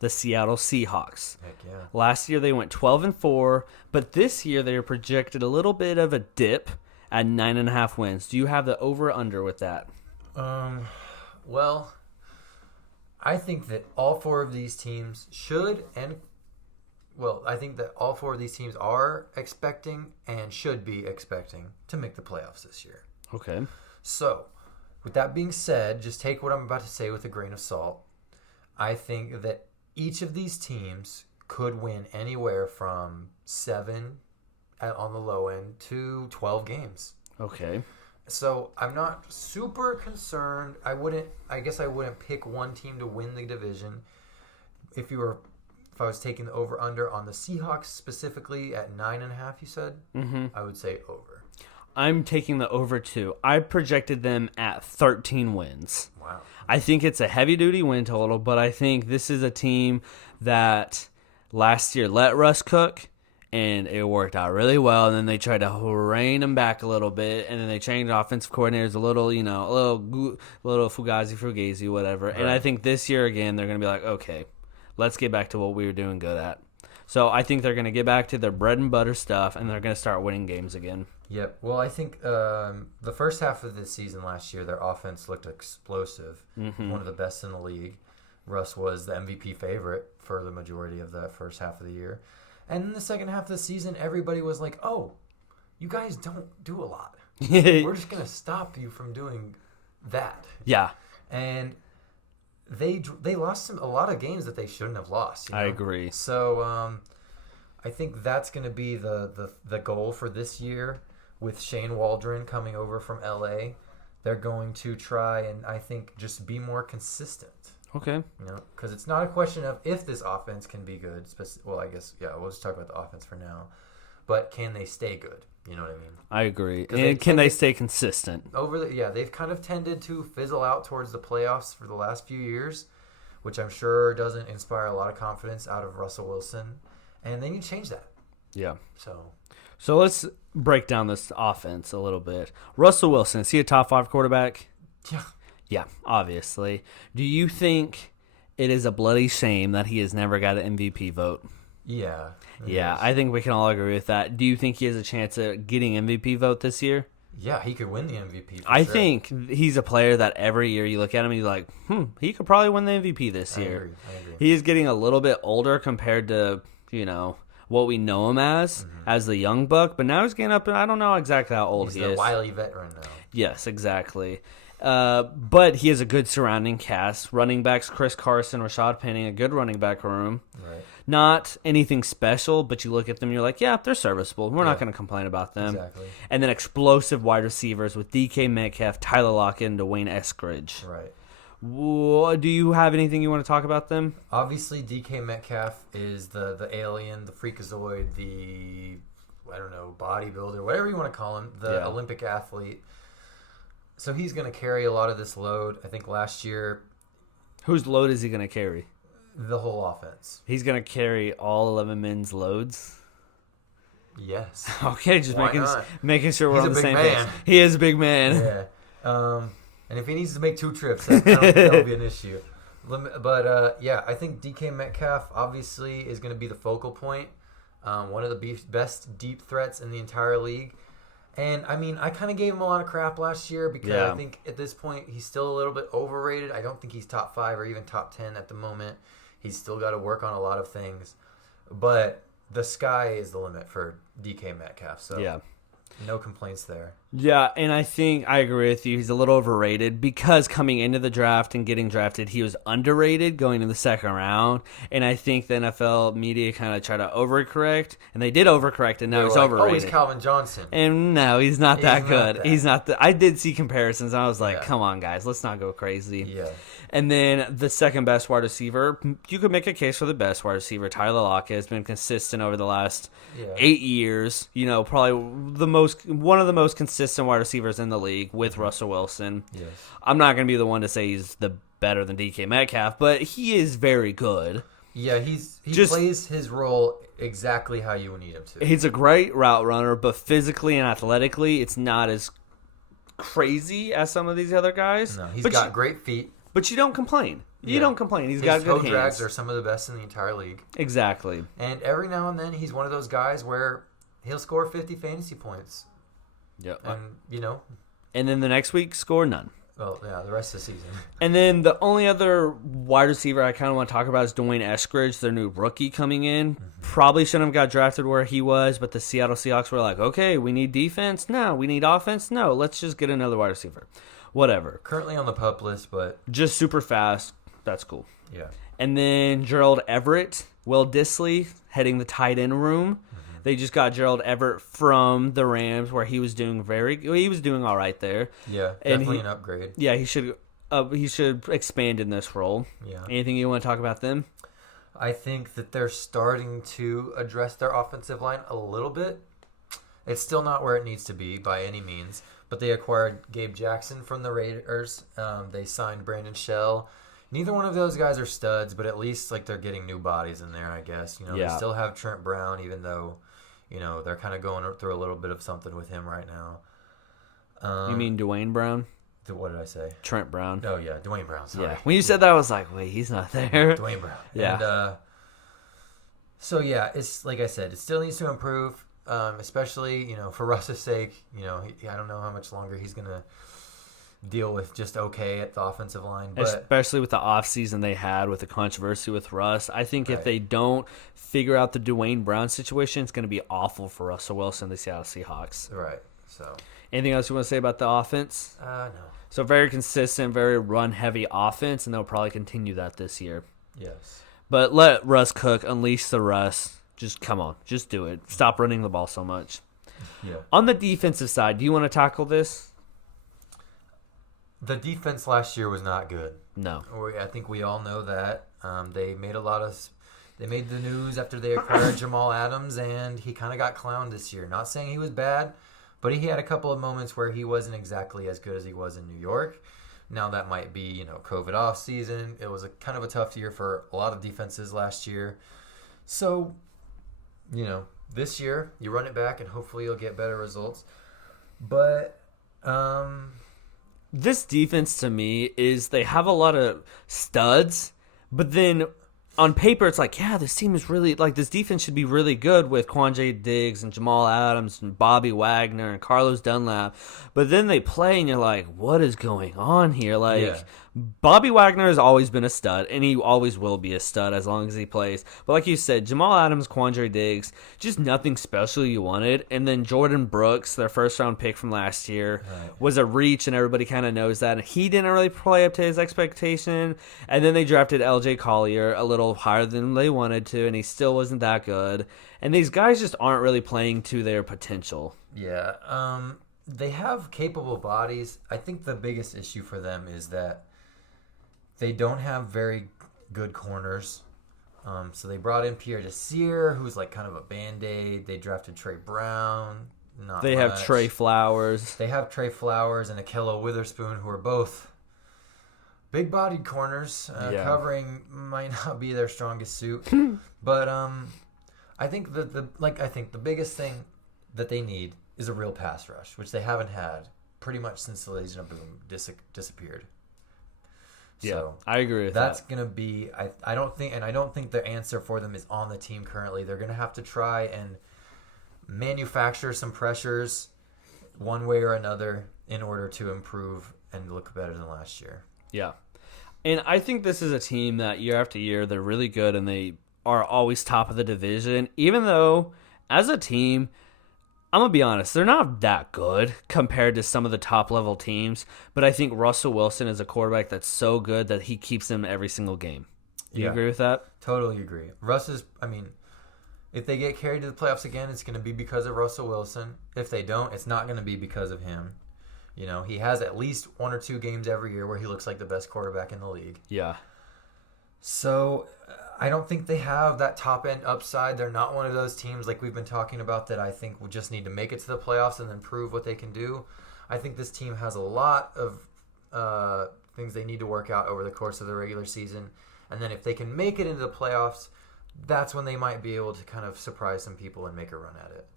the Seattle Seahawks. Heck yeah. Last year they went 12-4, but this year they are projected a little bit of a dip at 9.5 wins. Do you have the over/under with that? Well, I think that all four of these teams I think that all four of these teams are expecting and should be expecting to make the playoffs this year. Okay. So, with that being said, just take what I'm about to say with a grain of salt. I think that each of these teams could win anywhere from 7 on the low end to 12 games. Okay. So I'm not super concerned. I guess I wouldn't pick one team to win the division. If I was taking the over under on the Seahawks specifically at 9.5, you said, I would say over. I'm taking the over too. I projected them at 13 wins. Wow. I think it's a heavy-duty win total, but I think this is a team that last year let Russ cook, and it worked out really well. And then they tried to rein him back a little bit, and then they changed offensive coordinators a little fugazi, whatever. Right. And I think this year again they're going to be like, okay, let's get back to what we were doing good at. So I think they're going to get back to their bread and butter stuff, and they're going to start winning games again. Yep. Well, I think the first half of the season last year, their offense looked explosive, one of the best in the league. Russ was the MVP favorite for the majority of that first half of the year. And in the second half of the season, everybody was like, oh, you guys don't do a lot. We're just going to stop you from doing that. Yeah. And they lost a lot of games that they shouldn't have lost. I agree. So I think that's going to be the goal for this year with Shane Waldron coming over from LA. They're going to try and, I think, just be more consistent. Okay. Because it's not a question of if this offense can be good. Well, I guess, we'll just talk about the offense for now. But can they stay good? You know what I mean? I agree. And can they stay consistent? They've kind of tended to fizzle out towards the playoffs for the last few years, which I'm sure doesn't inspire a lot of confidence out of Russell Wilson. And they need to change that. Yeah. So let's break down this offense a little bit. Russell Wilson, is he a top 5 quarterback? Yeah. Yeah, obviously. Do you think it is a bloody shame that he has never got an MVP vote? Yeah. Yeah, I think we can all agree with that. Do you think he has a chance at getting MVP vote this year? Yeah, he could win the MVP. I think he's a player that every year you look at him and you're like, he could probably win the MVP this year. I agree. He is getting a little bit older compared to, what we know him as the young buck, but now he's getting up, and I don't know exactly how old he is. He's a wily veteran now. Yes, exactly. But he has a good surrounding cast. Running backs, Chris Carson, Rashad Penny, a good running back room. Right. Not anything special, but you look at them, you're like, yeah, they're serviceable. We're not going to complain about them. Exactly. And then explosive wide receivers with DK Metcalf, Tyler Locke, and Dwayne Eskridge. Right. Do you have anything you want to talk about them? Obviously, DK Metcalf is the alien, the freakazoid, the, bodybuilder, whatever you want to call him, the Olympic athlete. So he's going to carry a lot of this load. I think last year... Whose load is he going to carry? The whole offense. He's going to carry all 11 men's loads? Yes. Okay, just making sure we're on the same page. He is a big man. Yeah. And if he needs to make 2 trips, I don't think that'll be an issue. But, I think DK Metcalf obviously is going to be the focal point. One of the best deep threats in the entire league. And, I kind of gave him a lot of crap last year because I think at this point he's still a little bit overrated. I don't think he's top 5 or even top 10 at the moment. He's still got to work on a lot of things. But the sky is the limit for DK Metcalf. So, no complaints there. Yeah, and I think I agree with you. He's a little overrated because coming into the draft and getting drafted, he was underrated going in the second round. And I think the NFL media kind of tried to overcorrect, and they did overcorrect, and now he's overrated. Oh, he's Calvin Johnson. And no, he's not that good. He's not. I did see comparisons, and I was like, come on, guys, let's not go crazy. Yeah. And then the second best wide receiver, you could make a case for the best wide receiver. Tyler Locke has been consistent over the last 8 years. Probably one of the most consistent wide receivers in the league with Russell Wilson. Yes. I'm not going to be the one to say he's better than DK Metcalf, but he is very good. Yeah, he plays his role exactly how you would need him to. He's a great route runner, but physically and athletically, it's not as crazy as some of these other guys. No, he's got great feet. But you don't complain. You Yeah. don't complain. He's His got toe good drags hands. are some of the best in the entire league. Exactly. And every now and then, he's one of those guys where he'll score 50 fantasy points. Yep. And, And then the next week, score none. well, yeah, the rest of the season. And then the only other wide receiver I kind of want to talk about is Dwayne Eskridge, their new rookie coming in. Probably shouldn't have got drafted where he was, but the Seattle Seahawks were like, okay, we need defense? No. We need offense? No. Let's just get another wide receiver. Whatever. Currently on the PUP list, but Just super fast. That's cool. yeah. And then Gerald Everett, Will Dissly, heading the tight end room. They just got Gerald Everett from the Rams, where he was doing all right there. Yeah, And definitely an upgrade. Yeah, he should expand in this role. Yeah. Anything you want to talk about them? I think that they're starting to address their offensive line a little bit. It's still not where it needs to be by any means, but they acquired Gabe Jackson from the Raiders. They signed Brandon Shell. Neither one of those guys are studs, but at least like they're getting new bodies in there, I guess. They Yeah. still have Trent Brown, even though, they're kind of going through a little bit of something with him right now. You mean Dwayne Brown? What did I say? Trent Brown. Oh, yeah, Dwayne Brown. Sorry. Yeah. When you said that, I was like, wait, he's not there. Dwayne Brown. Yeah. And, so, yeah, it's like I said, it still needs to improve, especially, for Russ's sake. I don't know how much longer he's going to deal with just okay at the offensive line. But Especially with the offseason they had with the controversy with Russ. I think if Right. they don't figure out the Dwayne Brown situation, it's going to be awful for Russell Wilson and the Seattle Seahawks. right, so, Anything else you want to say about the offense? no. So very consistent, very run-heavy offense, and they'll probably continue that this year. Yes. But let Russ cook, unleash the Russ. Just come on, just do it. Stop running the ball so much. Yeah. On the defensive side, do you want to tackle this? The defense last year was not good. No. I think we all know that. They made the news after they acquired Jamal Adams, and he kind of got clowned this year. Not saying he was bad, but he had a couple of moments where he wasn't exactly as good as he was in New York. Now that might be, COVID off season. It was a kind of a tough year for a lot of defenses last year. So, this year you run it back and hopefully you'll get better results. But, This defense to me is they have a lot of studs, but then on paper it's like, yeah, this team is really like this defense should be really good with Quandre Diggs and Jamal Adams and Bobby Wagner and Carlos Dunlap. But then they play and you're like, what is going on here? Like Yeah. Bobby Wagner has always been a stud, and he always will be a stud as long as he plays. But like you said, Jamal Adams, Quandre Diggs, just nothing special you wanted. And then Jordan Brooks, their first-round pick from last year, was a reach, and everybody kind of knows that. And he didn't really play up to his expectation. And then they drafted L.J. Collier a little higher than they wanted to, and he still wasn't that good. And these guys just aren't really playing to their potential. yeah, they have capable bodies. I think the biggest issue for them is that they don't have very good corners. So they brought in Pierre Desir, who's like kind of a Band-Aid. They drafted Trey Brown. They have Trey Flowers. They have Trey Flowers and Akello Witherspoon, who are both big-bodied corners. Yeah. Covering might not be their strongest suit, but I think the biggest thing that they need is a real pass rush, which they haven't had pretty much since the Legion of Boom disappeared. Yeah, So I agree with that's that. gonna be. I don't think the answer for them is on the team currently. They're gonna have to try and manufacture some pressures one way or another in order to improve and look better than last year. Yeah. And I think this is a team that year after year, they're really good and they are always top of the division, even though as a team, I'm going to be honest, they're not that good compared to some of the top level teams, but I think Russell Wilson is a quarterback that's so good that he keeps them every single game. Do you Yeah. agree with that? Totally agree. If they get carried to the playoffs again, it's going to be because of Russell Wilson. If they don't, it's not going to be because of him. He has at least one or two games every year where he looks like the best quarterback in the league. Yeah. So I don't think they have that top end upside. They're not one of those teams like we've been talking about that I think will just need to make it to the playoffs and then prove what they can do. I think this team has a lot of things they need to work out over the course of the regular season. And then if they can make it into the playoffs, that's when they might be able to kind of surprise some people and make a run at it.